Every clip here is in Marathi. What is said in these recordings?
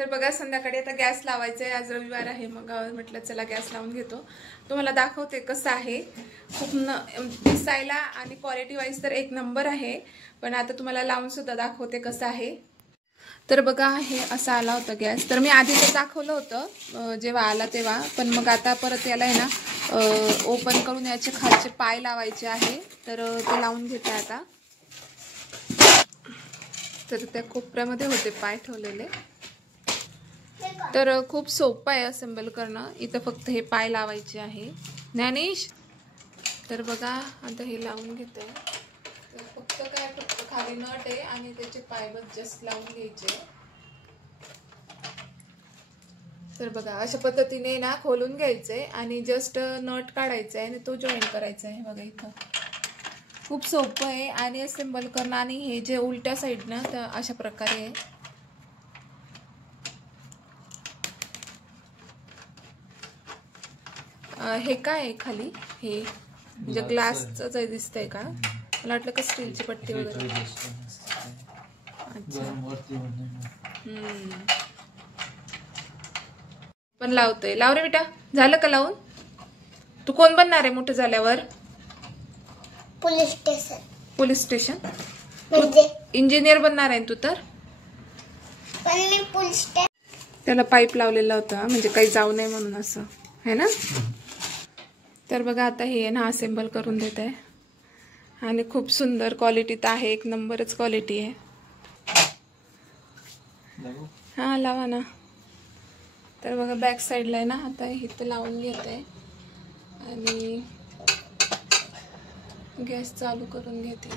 तर बघा संध्याकाळी आता गॅस लावायचा आहे, आज रविवार आहे, मग म्हटलं चला गॅस लावून घेतो. तुम्हाला दाखवते कसं आहे. खूप दिसायला आणि क्वालिटी वाईज तर एक नंबर आहे, पण आता तुम्हाला लावून सुद्धा दाखवते कसं आहे. तर बघा हे असा आला होता गॅस. तर मी आधी तर दाखवलं होतं जेव्हा आला तेव्हा, पण मग आता परत याला आहे ना ओपन करून याचे खालचे पाय लावायचे आहे, तर ते लावून घेते आता. तर त्या कोपऱ्यामध्ये होते पाय ठेवलेले. तर खूप सोपं आहे असेंबल करणं. इथं फक्त हे पाय लावायचे आहे ज्ञानेश. तर बघा आता हे लावून घेते. तर फक्त खाली नट आहे आणि त्याचे पाय बस जस्ट लावून घ्यायचे. तर बघा अशा पद्धतीने ना खोलून घ्यायचंय आणि जस्ट नट काढायचा आहे आणि तो जॉईन करायचा आहे. बघा इथं खूप सोपं आहे आणि असेंबल करणं. आणि हे जे उलट्या साईड ना तर अशा प्रकारे आहे. हे काय आहे खाली, हे म्हणजे ग्लासच दिसतंय का? मला वाटलं का स्टीलची पट्टी वगैरे. अच्छा पण लावतोय. लाव रे बेटा. झालं का लावून? तू कोण बनणार आहे मोठं झाल्यावर? Police station. पोलीस स्टेशन म्हणजे इंजिनियर बनणार आहे तू तर? पण मी पोलीस त्याला पाईप लावलेला होता म्हणजे काही जाऊ नये म्हणून, असं है ना. तर बघा आता हे ना असेंबल करून देत आहे आणि खूप सुंदर क्वालिटीत आहे. एक नंबरच क्वालिटी आहे. हा लावा ना. तर बघा बॅक साईडला आहे ना, आता इथं लावून घेत आहे आणि गॅस चालू करून घेते.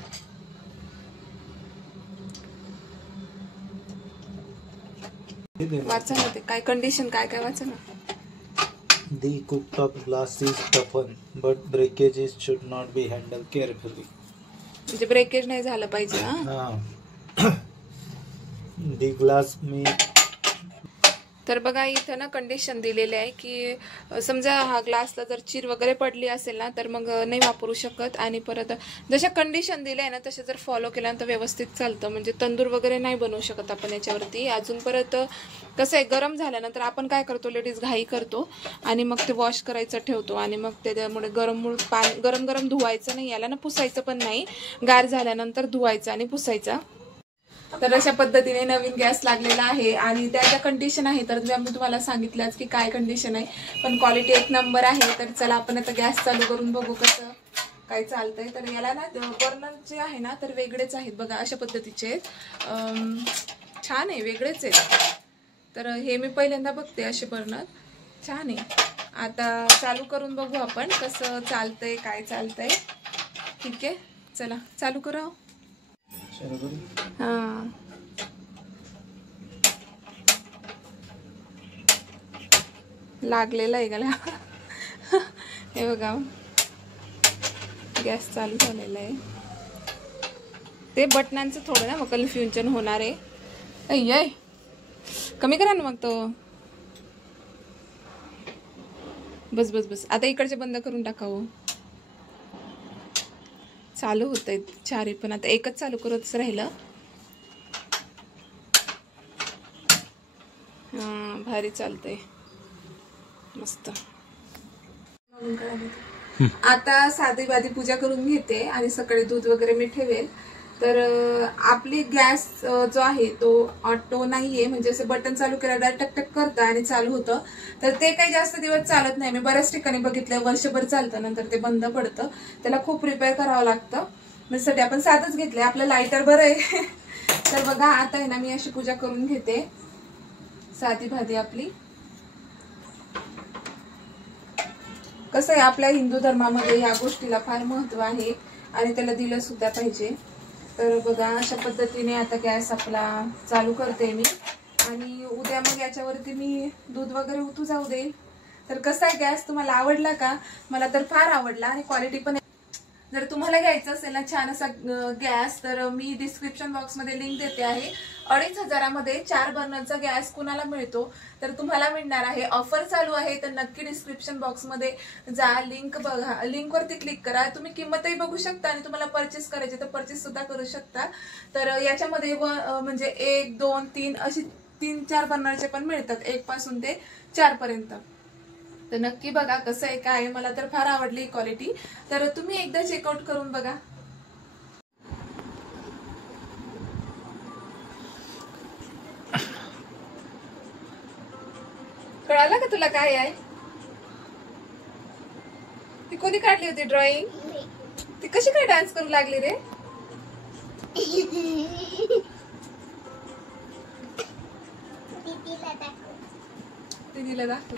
वाचा ना ते काय कंडिशन, काय काय वाचा ना. The cooktop glass is toughened, but breakages should not be handled carefully. म्हणजे ब्रेकेज नाही झालं पाहिजे. हा. The glass may. तर बघा इथं ना कंडिशन दिलेली आहे की समजा हा ग्लासला जर चीर वगैरे पडली असेल ना तर मग नाही वापरू शकत. आणि परत जशा कंडिशन दिल्या आहे ना तसे जर फॉलो केल्यानंतर व्यवस्थित चालतं. म्हणजे तंदूर वगैरे नाही बनवू शकत आपण याच्यावरती. अजून परत कसं आहे, गरम झाल्यानंतर आपण काय करतो, लेडीज घाई करतो आणि मग ते वॉश करायचं ठेवतो आणि मग त्याच्यामुळे गरम गरम धुवायचं नाही, याला ना पुसायचं पण नाही. गार झाल्यानंतर धुवायचं आणि पुसायचं. तर अशा पद्धतीने नवीन गॅस लागलेला आहे आणि त्या कंडिशन आहे तर मी तुम्हाला सांगितलंच की काय कंडिशन आहे, पण क्वालिटी एक नंबर आहे. तर चला आपण आता गॅस चालू करून बघू कसं काय चालतंय. तर याला ना बर्नर जे आहे ना तर वेगळेच आहेत बघा, अशा पद्धतीचे आहेत. छान आहे, वेगळेच आहेत. तर हे मी पहिल्यांदा बघते असे बर्नर, छान आहे. आता चालू करून बघू आपण कसं चालतंय, काय चालतंय. ठीक आहे चला चालू करा. हा लागलेला आहे गला. हे बघा गॅस चालू झालेला आहे. ते बटनांचं थोडं ना मग कन्फ्युजन होणार आहे. अय्य कमी करा ना मग तो. बस बस बस आता इकडचे बंद करून टाकावं. चालू होत आहेत चारी, पण आता एकच चालू करतच राहिलं. हा भारी चालतंय मस्त. आता साधी बाधी पूजा करून घेते आणि सकाळी दूध वगैरे मी ठेवेल. तर आपली गॅस जो आहे तो ऑटो नाहीये, म्हणजे असं बटन चालू केलं टक टक करतं आणि चालू होतं. तर ते काही जास्त दिवस चालत नाही. मी बऱ्याच ठिकाणी बघितलं वर्षभर चालतं, नंतर ते बंद पडतं. त्याला खूप रिपेअर करावं लागतं. त्यासाठी आपण साधच घेतलंय, आपलं लायटर बरं आहे. तर बघा आता आहे ना मी अशी पूजा करून घेते साधी भाधी आपली. कसं आहे आपल्या हिंदू धर्मामध्ये या गोष्टीला फार महत्व आहे आणि त्याला दिलं सुद्धा पाहिजे. तर बघा अशा पद्धतीने आता गॅस आपला चालू करते मी आणि उद्या मग याच्यावरती मी दूध वगैरे उतू जाऊ देईल. तर कसा आहे गॅस, तुम्हाला आवडला का? मला तर फार आवडला आणि क्वालिटी पण. जर तुम्हाला घ्यायचं असेल ना छान असा गॅस तर मी डिस्क्रिप्शन बॉक्स मध्ये लिंक देते आहे. 2500 मध्ये 4 बर्नरचा गॅस कुणाला मिळतो तर तुम्हाला मिळणार आहे. ऑफर चालू आहे तर नक्की डिस्क्रिप्शन बॉक्स मध्ये जा, लिंक बघा, लिंक वरती क्लिक करा. तुम्ही किंमतही बघू शकता आणि तुम्हाला परचेस करायची तर परचेस सुद्धा करू शकता. तर याच्यामध्ये म्हणजे 1 2 3 अशी 3-4 बर्नरचे पण मिळतात, 1 पासून ते 4 पर्यंत. तर नक्की बघा कसं आहे काय, मला तर फार आवडली क्वालिटी. तर तुम्ही एकदा चेकआउट करून बघा. कळालं का तुला काय आहे? ती कोणी काढली होती ड्रॉइंग? ती कशी काय डान्स करू लागली रे? दीदीला दाखव.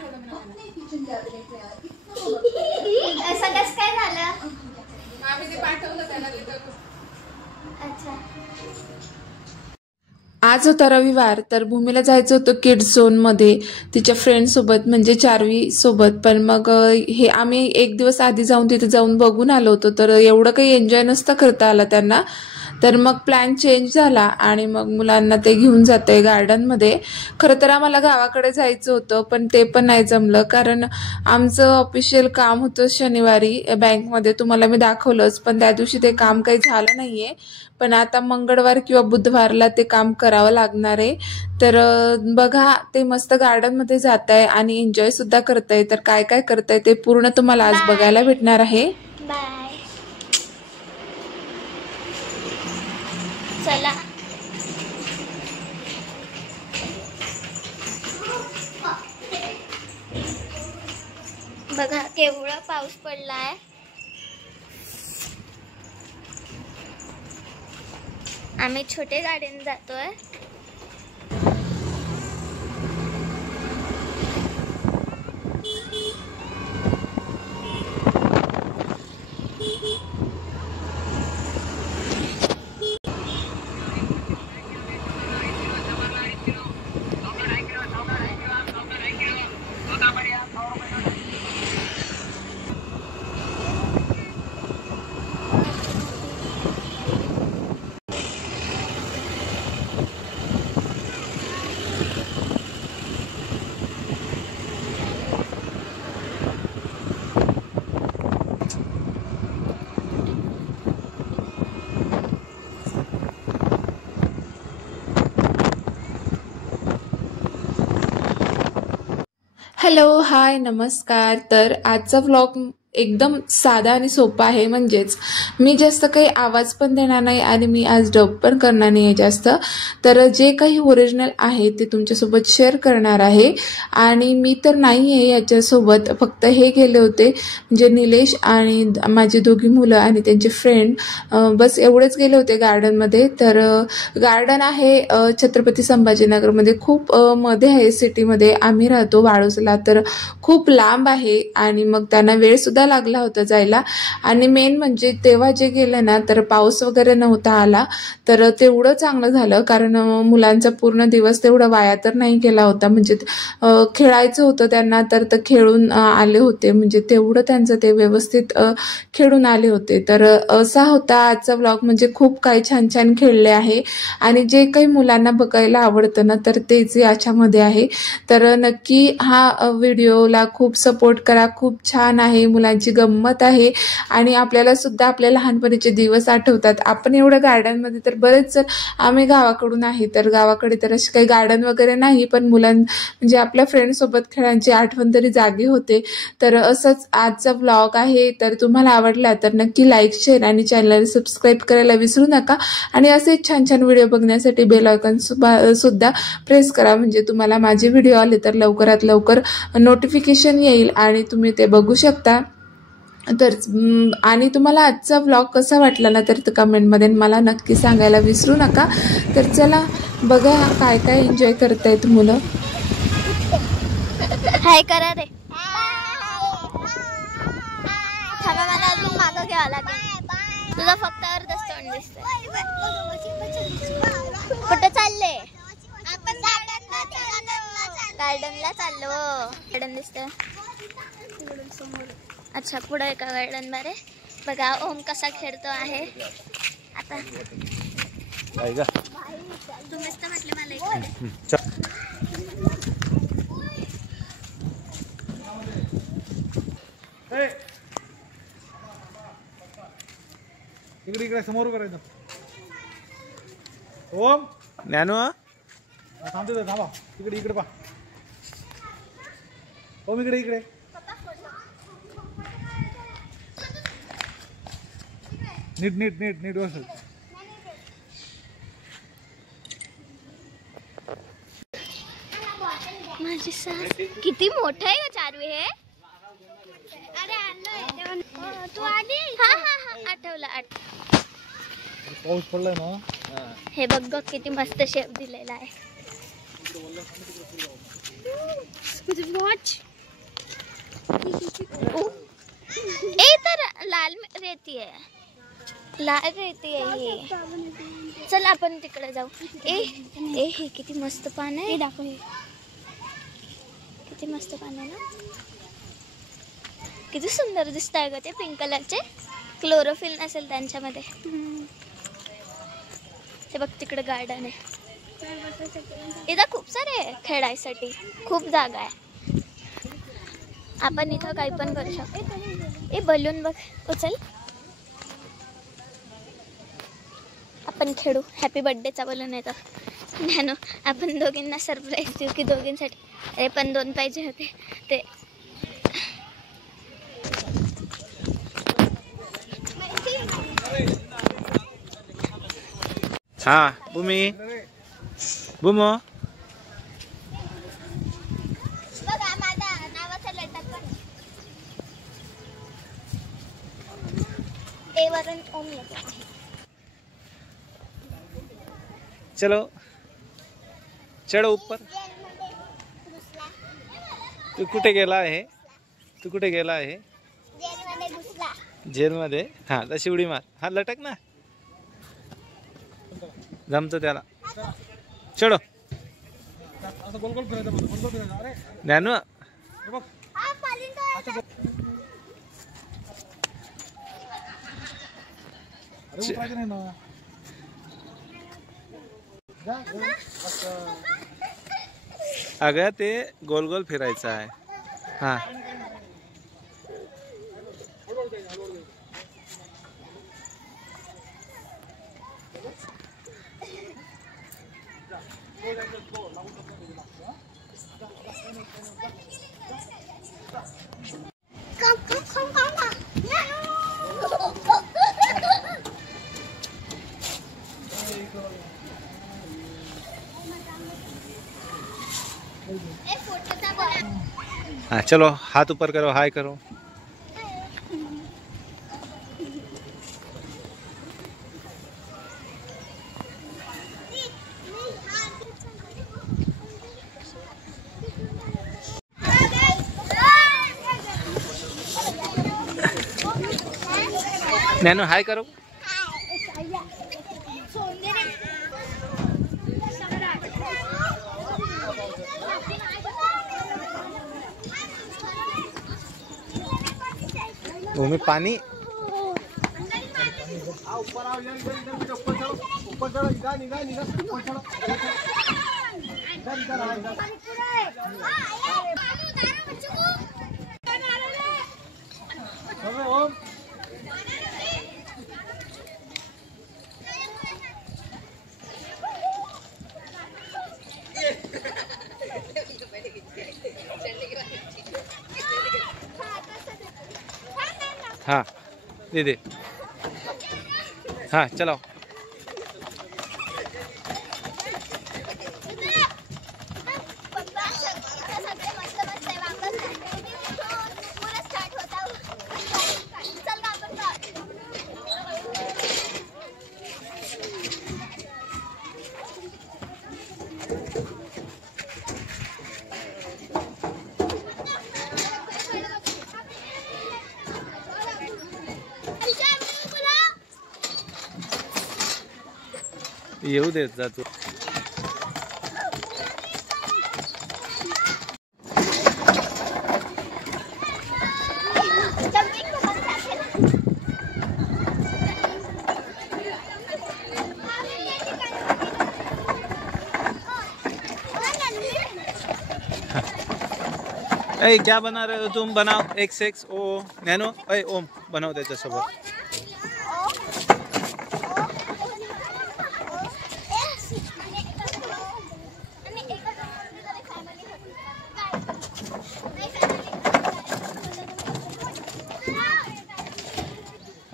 असं कसं काय झालं? आम्ही ते पाठवलं त्याला तिथं. अच्छा. आज होता रविवार, तर भूमीला जायचं होतं किड्स झोन मध्ये तिच्या फ्रेंड सोबत, म्हणजे चारवी सोबत. पण मग हे आम्ही 1 दिवस आधी जाऊन तिथे जाऊन बघून आलो होतो, तर एवढं काही एन्जॉय नसतं करता आला त्यांना. तर मग प्लॅन चेंज झाला आणि मग मुलांना ते घेऊन जाते गार्डनमध्ये. खरं तर आम्हाला गावाकडे जायचं होतं, पण ते पण नाही जमलं, कारण आमचं ऑफिशियल काम होतं शनिवारी बँकमध्ये. तुम्हाला मी दाखवलंच, पण त्या दिवशी ते काम काही झालं नाहीये. पण आता मंगळवार किंवा बुधवारला ते काम करावं लागणार आहे. तर बघा, ते मस्त गार्डनमध्ये जात आहे आणि एन्जॉय सुद्धा करताय. तर काय काय करताय ते पूर्ण तुम्हाला आज बघायला भेटणार आहे. बाय. चला. बघा केवढा पाऊस पडलाय. आम्ही छोटे गाडीने जातोय. हॅलो, हाय, नमस्कार. तर आजचा व्लॉग एकदम साधा आणि सोपा आहे. म्हणजेच मी जास्त काही आवाज पण देणार नाही आणि मी आज डब पण करणार नाही आहे जास्त. तर जे काही ओरिजिनल आहे ते तुमच्यासोबत शेअर करणार आहे. आणि मी तर नाही आहे याच्यासोबत, फक्त हे गेले होते, म्हणजे निलेश आणि माझी 2 मुलं आणि त्यांचे फ्रेंड, बस एवढेच गेले होते गार्डनमध्ये. तर गार्डन आहे छत्रपती संभाजीनगरमध्ये, खूप मध्ये आहे सिटीमध्ये. आम्ही राहतो वाळूजला, तर खूप लांब आहे आणि मग त्यांना वेळ सुद्धा लागला होता जायला. आणि मेन म्हणजे तेव्हा जे गेले ना, तर पाऊस वगैरे नव्हता आला, तर तेवढं चांगलं झालं, कारण मुलांचा पूर्ण दिवस तेवढा वाया तर नाही गेला होता. म्हणजे खेळायचं होतं त्यांना, तर खेळून आले होते, म्हणजे तेवढं त्यांचं ते व्यवस्थित खेळून आले होते. तर असा होता आजचा व्लॉग. म्हणजे खूप काही छान छान खेळले आहे आणि जे काही मुलांना बघायला आवडतं ना, तर तेच याच्यामध्ये आहे. तर नक्की हा व्हिडिओला खूप सपोर्ट करा. खूप छान आहे, मुलांची गंमत आहे आणि आपल्याला सुद्धा आपल्या लहानपणीचे दिवस आठवतात. आपण एवढं गार्डनमध्ये तर बरेच जण, आम्ही गावाकडून आहे, तर गावाकडे तर असे काही गार्डन वगैरे नाही, पण म्हणजे आपल्या फ्रेंडसोबत खेळांची आठवण तरी जागी होते. तर असंच आजचा व्लॉग आहे. तर तुम्हाला आवडला तर नक्की लाईक, शेअर आणि चॅनलला सबस्क्राईब करायला विसरू नका. आणि असेच छान छान व्हिडिओ बघण्यासाठी बेल आयकॉन सुद्धा प्रेस करा, म्हणजे तुम्हाला माझे व्हिडिओ आले तर लवकरात लवकर नोटिफिकेशन येईल आणि तुम्ही ते बघू शकता. तर आणि तुम्हाला आजचा व्लॉग कसा वाटला ना, तर कमेंटमध्ये मला नक्की सांगायला विसरू नका. तर चला बघा काय काय एन्जॉय करतायत मुलं. हाय करा रे. थांबा, मला अजून मागं घ्यावं लागेल. तुझा फक्त अर्धच तोंड दिसतंय. कुठं चालले? आपण गार्डनला चाललो. गार्डन दिसतंय. अच्छा, पुढे आहे का गार्डन? बरे बघा ओम कसा खेळतो आहे आता. तुम्हीच तर म्हटले मला इकडे समोर करायचं. ओम, ज्ञानू, थांबते थांबा इकडे इकडे पा ओम इकडे इकडे नीट नीट नीट नीट व्यवस्थित माझी सास किती मोठं आहे चारवे हे. अरे आणलं तू आली. हा हा हा आठवलं पाऊस पडलाय ना. हे बघ ग किती मस्त शेप दिलेला आहे. वॉच ए तर लाल रेती आहे. लाल रेती आहे ही. चल आपण तिकडे जाऊ. ए ए हे किती मस्त पान आहे. दाखव किती मस्त पान आहे ना. किती सुंदर दिसत आहे ग ते पिंक कलरचे. क्लोरोफिल नसेल त्यांच्यामध्ये. हे बघ तिकडे गार्डन आहे. इथं खूप सारे खेळायसाठी खूप जागा आहे. आपण इथं काही पण करू शकतो. ए बलून बघ उचल. आपण खेळू. हॅपी बर्थडेचा बलून येतो. ज्ञानो आपण दोघींना सरप्राईज देऊ की दोघींसाठी. अरे पण 2 पाहिजे होते ते. हा भूमी भूमो बघा माझ्या नावाचा लटक पण. ए वरून ओम येतो. चलो चढो ऊपर. तू कुठे गेला आहे. तू कुठे गेला आहे. जेलमध्ये. हा तशी उडी मार. हा लटक ना जमतं त्याला. चढो ज्ञानू. अगं ते गोल गोल फिरायचं आहे. हा हाँ चलो हाथ ऊपर करो. हाय करो. नैनो हाय करो. वो में पानी. हाँ दीदी. हाँ चलो. येऊ देत जा तू. ए क्या बना रहे हो तुम. बनाओ X ओ नैनो. ए ओम बनाओ त्याच्यासोबत.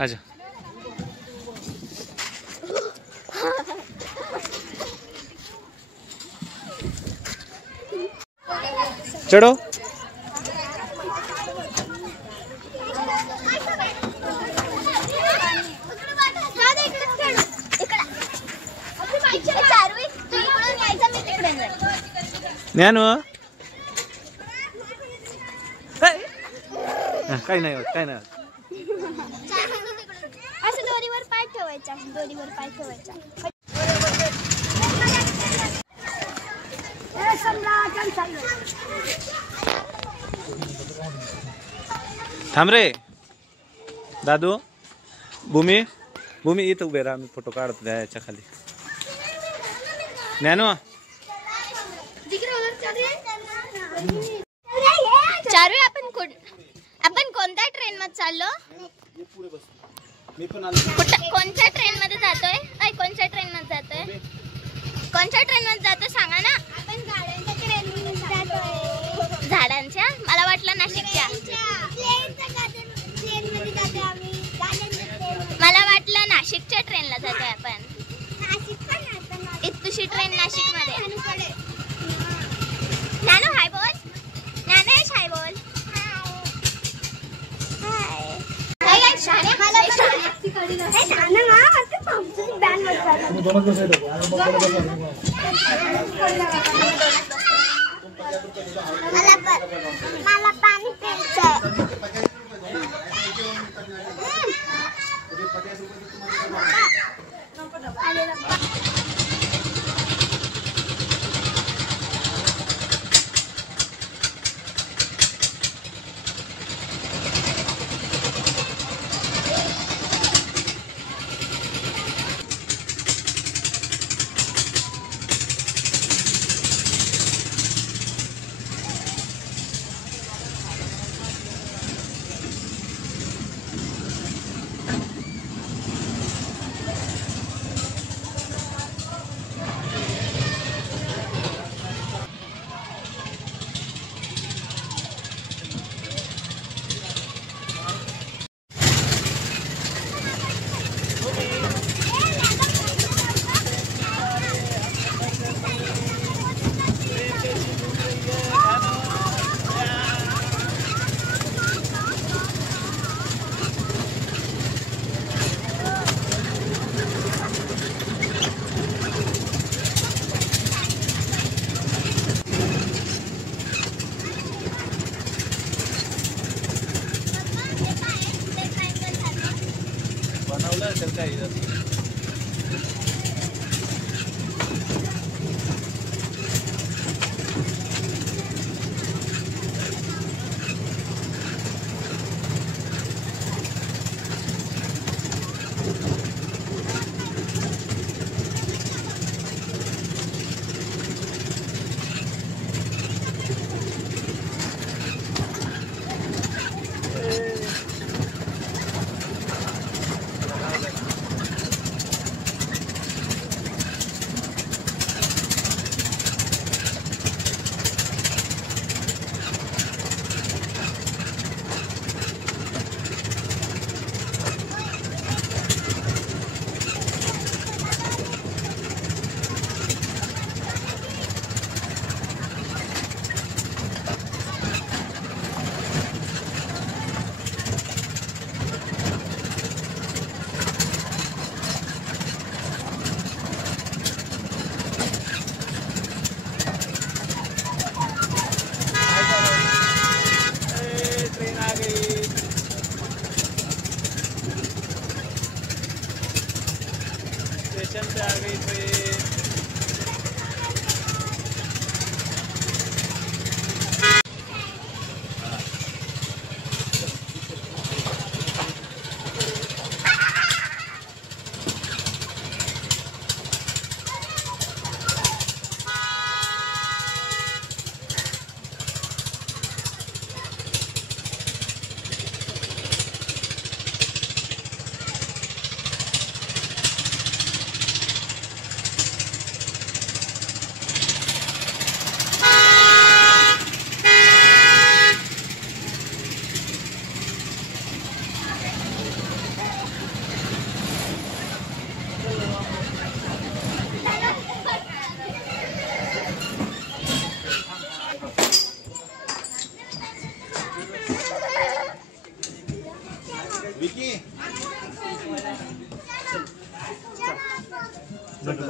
आजा चढ़ो ज्ञानू काही नाही होत काही नाही होत. असं दोरीवर पाय ठेवायचा दोरीवर पाय ठेवायचा. थांब रे दादू. भूमी भूमी इथं उभे राहा. मी फोटो काढतो याच्या खाली. ज्ञानू चारू आपण कोणत्या ट्रेन मध्ये चाललो? कोणत्या ट्रेन मध्ये जातोय? कोणत्या ट्रेन मध्ये जातोय? कोणत्या ट्रेन मध्ये जातोय सांगा ना. आपण गाड्यांच्या ट्रेन मध्ये जातोय. झाडांच्या? मला वाटलं नाशिकच्या. मला वाटलं नाशिकच्या ट्रेनला जातोय आपण. इतुशी ट्रेन नाशिक मध्ये. नानू हाय बोल. नानू हाय बोल. मला पाणी प्यायचंय.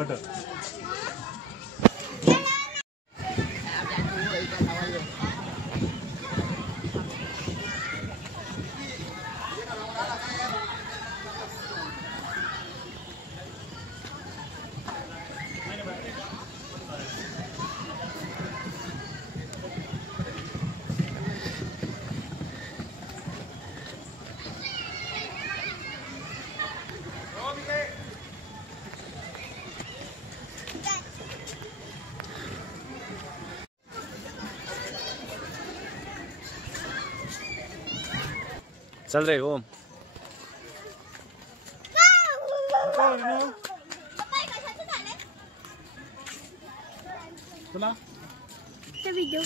बटर चल रे ओम तुला व्हिडिओ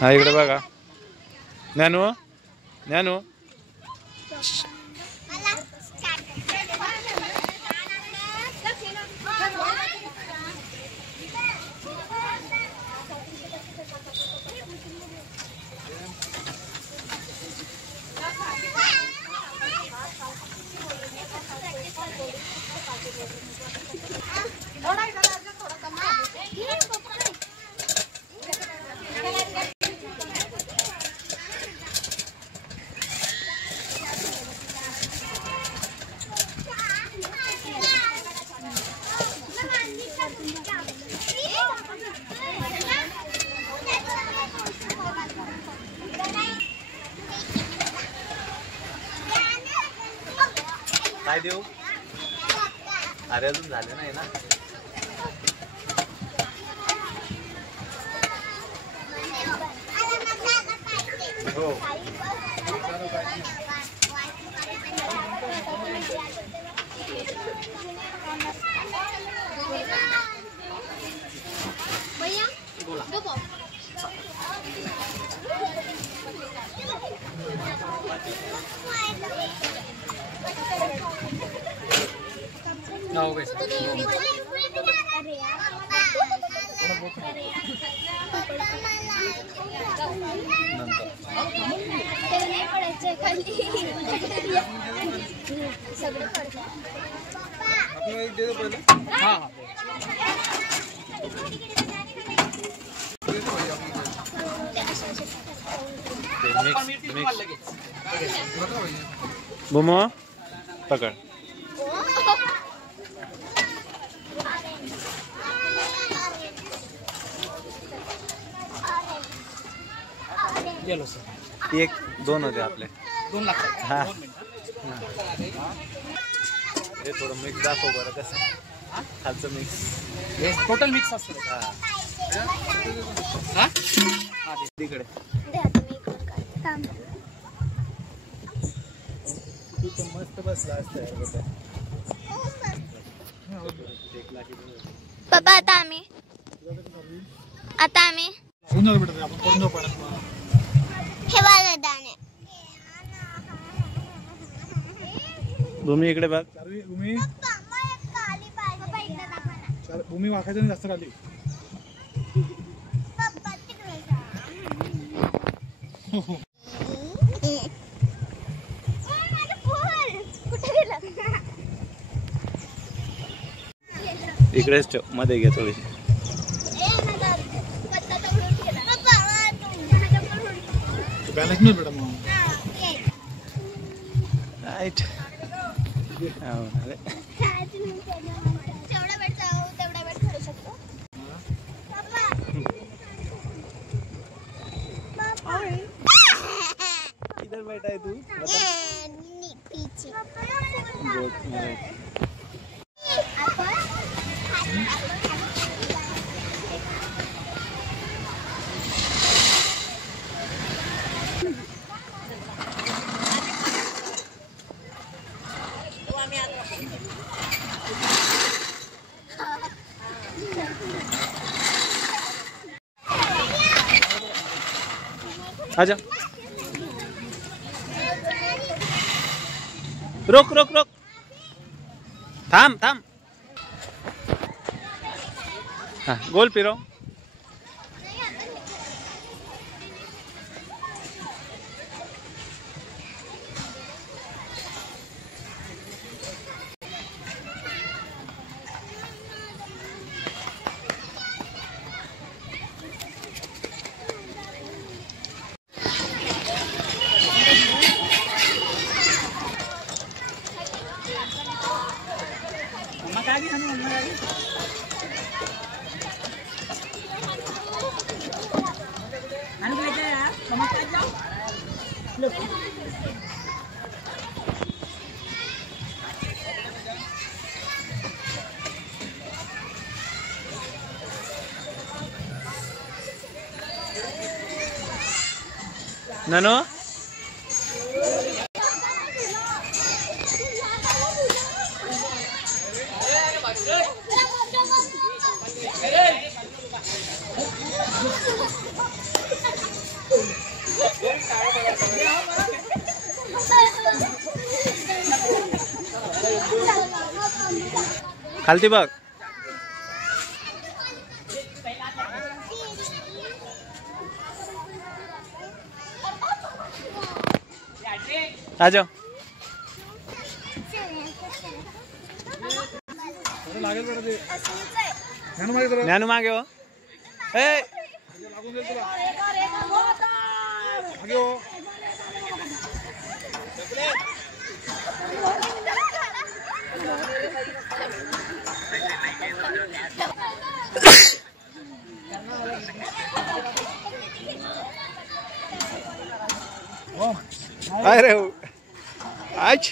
हा इकडे बघा ज्ञानू ज्ञानू काय देऊ अरे अजून झाले नाही ना हो बुमो पकड़ एक दोन होते आपले 2 लाख हा हे थोडं मिक्स दाखव बरं कसं खालचं मिक्स टोटल मिक्स असतं हा तिकडे मस्त बसला असतं पप्पा आता आम्ही हे वाला दाणे भूमी इकडे बघ. भूमी भूमी वाकायचं जास्त खाली. इकडेच ठेव, मध्ये घे थोडीशी. बॅलन्स नाही बेटा मग. राईट. किधर बैठा है तू? आजा. रोक रोक रोक. थांब थांब. हा, गोल फिरव. ननो खालती बघ. आ जाओ. लागेल बेटा ते. ज्ञानू मागे हो. ए लागून जाईल तुला. मागे हो. अरे आज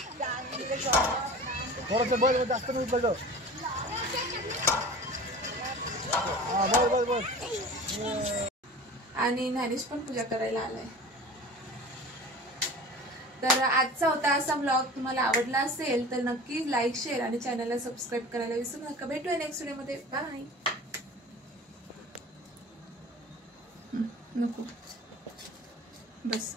थोडंसं बस जास्त नाही पडलं. हा बस बस बस. आणि ज्ञानेश पण पूजा करायला आलाय. तर आजचा होता असा ब्लॉग. तुम्हाला आवडला असेल तर नक्की लाईक, शेअर आणि चॅनलला सबस्क्राईब करायला विसरू नका. भेटूया नेक्स्ट व्हिडिओमध्ये. बाय. नको बस.